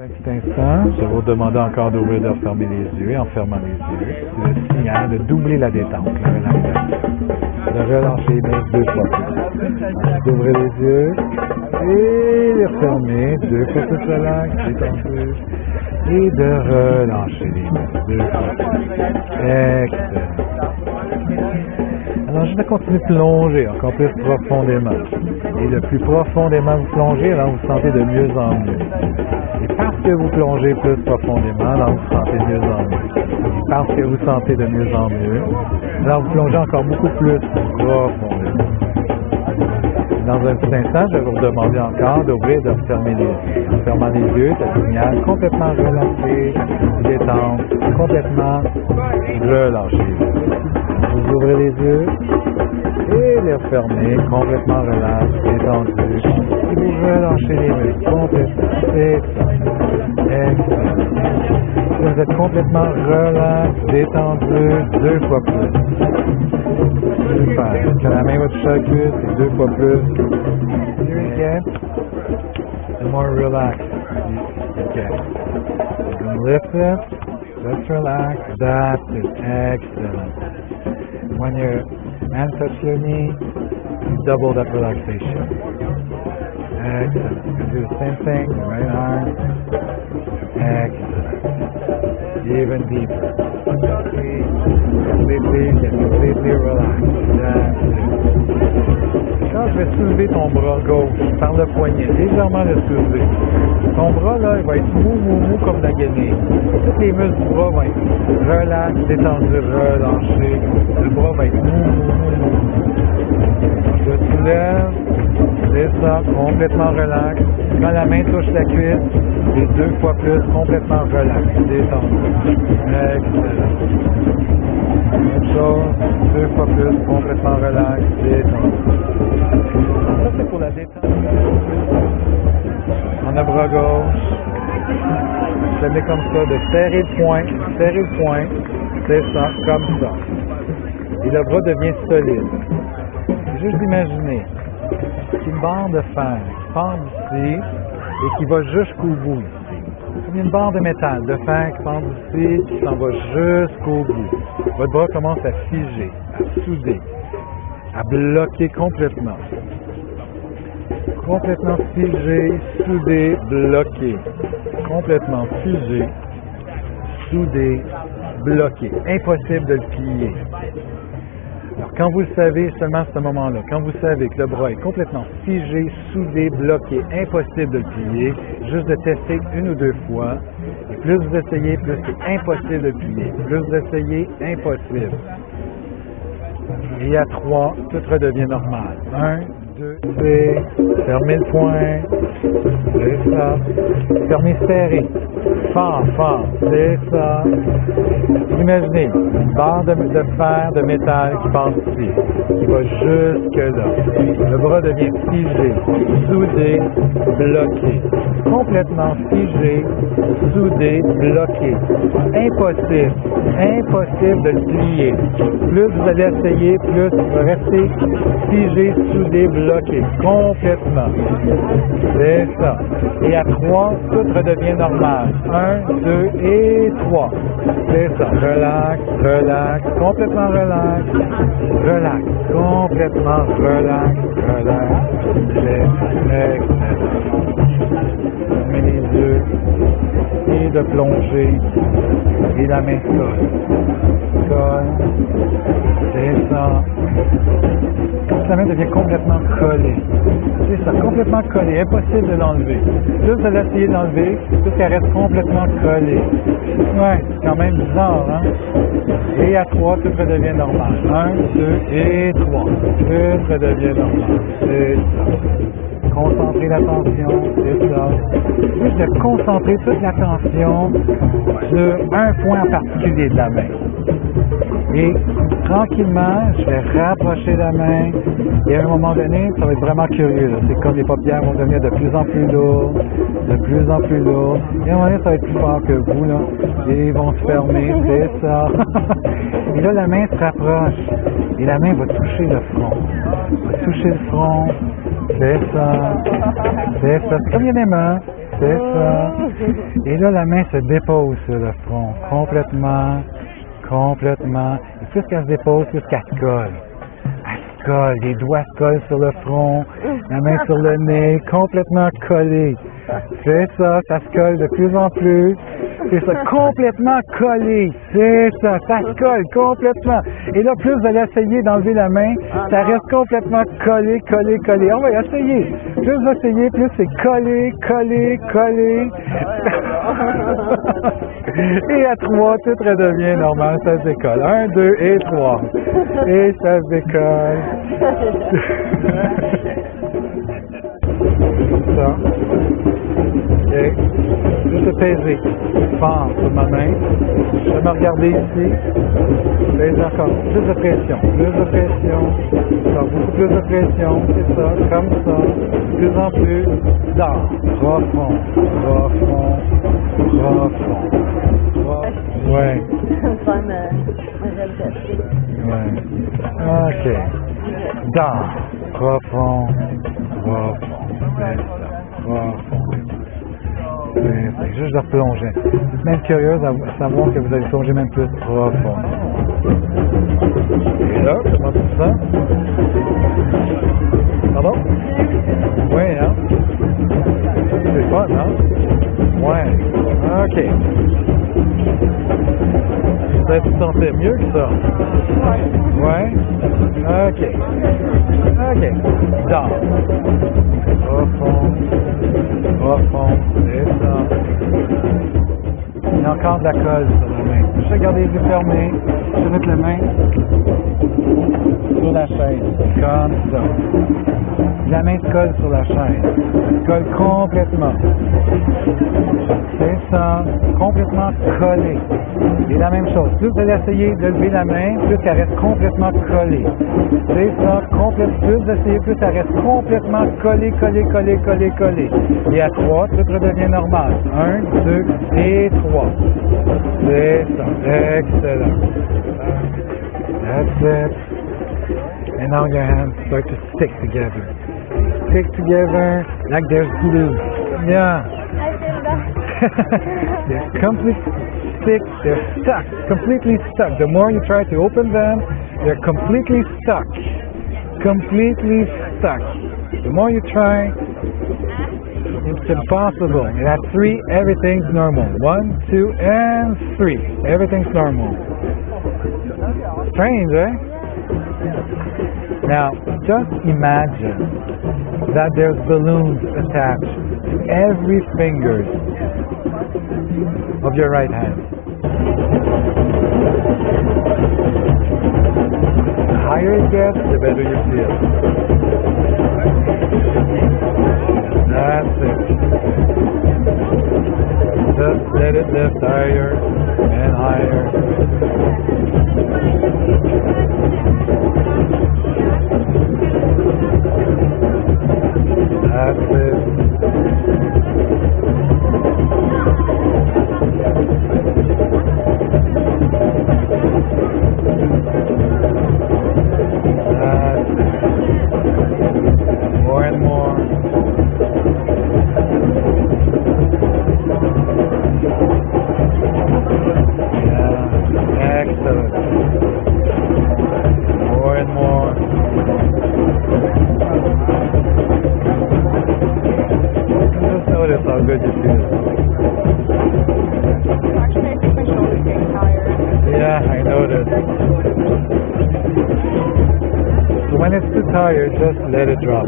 Un petit instant, je vais vous demander encore d'ouvrir et de refermer les yeux en fermant les yeux. C'est le signal de doubler la détente, la relaxation. De relâcher les muscles 2 fois plus. D'ouvrir les yeux et les refermer 2 fois plus relax, détendu. Et de relâcher les muscles 2 fois plus. Excellent. Alors, je vais continuer de plonger encore plus profondément. Et le plus profondément vous plongez, alors vous sentez de mieux en mieux. Et parce que vous plongez plus profondément, alors vous sentez de mieux en mieux. Et parce que vous sentez de mieux en mieux, alors vous plongez encore beaucoup plus profondément. Dans un petit instant, je vais vous demander encore d'ouvrir et de fermer les yeux. En fermant les yeux, ça signale complètement relâché, détente, complètement relâché. Vous ouvrez les yeux et les refermez, complètement relax, détendu. Et vous relâchez les muscles complètement. C'est ça. Excellent. Vous êtes complètement relax, détendu, 2 fois plus. Super. Quand la main va toucher la cuisse, c'est 2 fois plus. You get the more relaxed you get. You lift it, just relax. That's it. Excellent. When your hand touches your knee, you double that relaxation. Excellent. Do the same thing, the right arm. Excellent. Even deeper. Completely relaxed. That's it. Quand je vais soulever ton bras gauche par le poignet, légèrement le soulever. Ton bras, là, il va être mou comme la guenille. Tous les muscles du bras vont être relax, détendus, relâchés. Le bras va être mou. Je soulève, c'est ça, complètement relax. Quand la main touche la cuisse, c'est 2 fois plus, complètement relax, détendu. Excellent. Même chose, 2 fois plus, complètement relax, détendu. Ça, c'est pour la détente. On a bras gauche. Je le mets comme ça, de serrer le poing, c'est ça, comme ça. Et le bras devient solide. Juste d'imaginer une barre de fer qui part d'ici et qui va jusqu'au bout ici. Comme une barre de métal, de fer qui part d'ici, qui s'en va jusqu'au bout. Votre bras commence à figer, à souder, à bloquer complètement. Complètement figé, soudé, bloqué. Complètement figé, soudé, bloqué. Impossible de le plier. Alors, quand vous le savez, seulement à ce moment-là, quand vous savez que le bras est complètement figé, soudé, bloqué, impossible de le plier, juste de tester 1 ou 2 fois, et plus vous essayez, plus c'est impossible de le plier. Plus vous essayez, impossible. Et à 3, tout redevient normal. 1, 2, fermez le poing, c'est ça. Fermez serré, fort, c'est ça. Imaginez une barre de fer, de métal qui passe ici, qui va jusque là. Le bras devient figé, soudé, bloqué. Complètement figé, soudé, bloqué. Impossible de le plier. Plus vous allez essayer, plus vous va rester figé, soudé, bloqué. Complètement. C'est ça. Et à 3, tout redevient normal. 1, 2 et 3. C'est ça. Relax, complètement relax. Relax, complètement relax. C'est excellent. Fermez les yeux et de plonger. Et la main colle. C'est ça. Quand la main devient complètement collée. C'est ça, complètement collée. Impossible de l'enlever. Plus vous allez essayer de l'enlever, plus qu'elle reste complètement collée. Ouais, c'est quand même bizarre, hein? Et à 3, tout redevient normal. 1, 2 et 3. Tout redevient normal. C'est ça. Concentrer l'attention, c'est ça. Juste de concentrer toute l'attention sur un point en particulier de la main. Et tranquillement, je vais rapprocher la main et à un moment donné, ça va être vraiment curieux. C'est comme les paupières vont devenir de plus en plus lourdes, de plus en plus lourdes. Et à un moment donné, ça va être plus fort que vous, là. Et ils vont se fermer, c'est ça. Et là, la main se rapproche et la main va toucher le front. Va toucher le front, c'est ça. C'est ça. C'est comme il y a des mains. C'est ça. Et là, la main se dépose sur le front, complètement, complètement. Et plus qu'elle se dépose, plus qu'elle se colle. Elle se colle, les doigts se collent sur le front, la main sur le nez, complètement collée. C'est ça, ça se colle de plus en plus. C'est ça, complètement collé. C'est ça, ça se colle complètement. Et là, plus vous allez essayer d'enlever la main, ça reste complètement collé, collé, collé. On va essayer. Plus vous essayez, plus c'est collé, collé, collé. Et à 3, tout redevient normal, ça se décolle. 1, 2 et 3. Et ça se décolle. Ça. OK. Juste peser. Fort sur ma main. Je vais me regarder ici. Pèse encore. Plus de pression. Plus de pression. Encore beaucoup plus de pression. C'est ça. Comme ça. De plus en plus. Dans. Profond. Profond. Profond. Ouais. Ouais. OK. Dans. Profond. Profond. C'est ça. Profond. C'est juste de replonger. Même curieuse à savoir que vous allez plonger même plus profond. Et là, comment tu sens? Pardon? Oui, hein? C'est fun, hein? Ouais. OK. Peut-être que tu te sentais mieux que ça. Ouais? OK. OK. Dans. Profond. Profond. C'est ça. Il y a encore de la colle sur la main. Je vais garder les yeux fermés. Je vais mettre la main sur la chaise. Comme ça. La main se colle sur la chaise. Elle se colle complètement. C'est ça. Complètement collée. Et la même chose. Plus vous allez essayer de lever la main, plus elle reste complètement collée. C'est ça. Plus vous essayez, plus elle reste complètement collée, collée, collée, collée, collée. Et à 3, tout redevient normal. 1, 2 et 3. C'est ça. Excellent. That's it. And now your hands start to stick together. Stick together like there's glue. Yeah. They're completely stick. They're stuck. Completely stuck. The more you try to open them, they're completely stuck. Completely stuck. The more you try, it's impossible. And at 3, everything's normal. 1, 2, and 3. Everything's normal. Strange, eh? Now, just imagine that there's balloons attached to every finger of your right hand. The higher it gets, the better you feel. That's it. Just let it lift higher and higher. That's it. More and more. Yeah, excellent. More and more. Just notice how good you feel. Actually, I think my shoulder's getting tired. Yeah, I noticed. So when it's too tired, just let it drop.